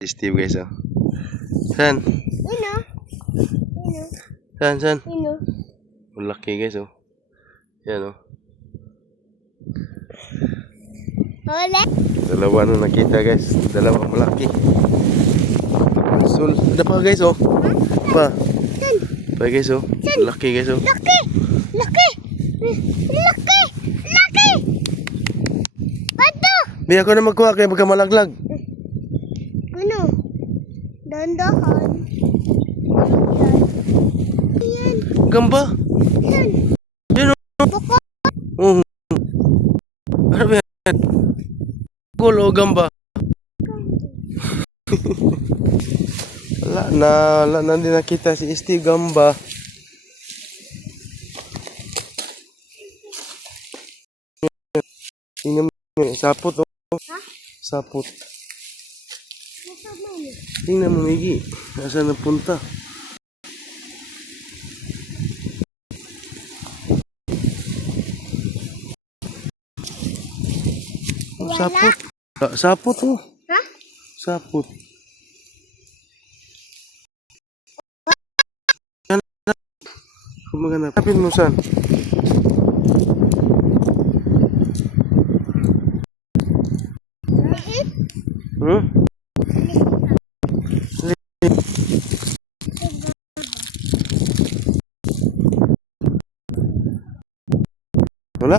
Steve guys, oh. Saan? Ino. Ino. Saan? Ino. Malaki guys, oh. Yan, oh. Wala. Dalawa na nakita guys. Dalawa malaki. Sul. Ada pa guys, oh. Pa. San? Pa guys, oh. Malaki guys, oh. Laki. Laki. Laki. Laki. Pato. Biya ko na magkuha kaya baka malaglag. Ano? Dandahan. Yan. Gamba. Yan. Yan, Buko. oh. Ano ba yan? Gulo, gamba. Wala na din nakita si Steve gamba. Tingnan mo, sapot, oh. Ha? Sapot. Nasa man. Tingnan mo, Migi. Nasaan napunta? Oh, Wala. sapot. Sapot, oh. Ha? Sapot. Kumagana. Kapin mo saan? Liit. Hmm? Wala?